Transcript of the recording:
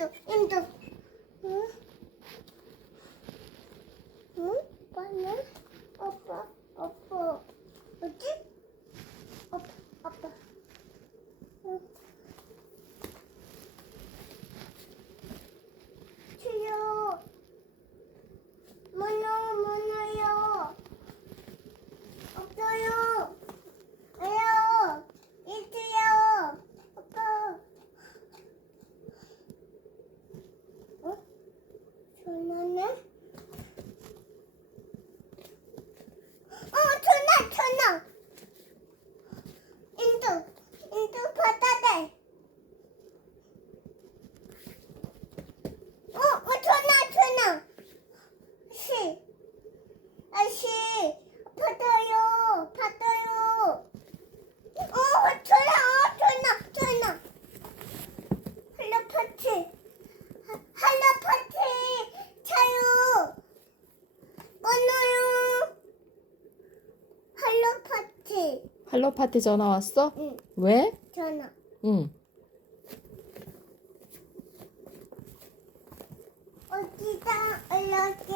임도 임도 응? 응? 빨리 할로파티 전화 왔어? 응. 왜? 전화. 응. 어디다 올려게?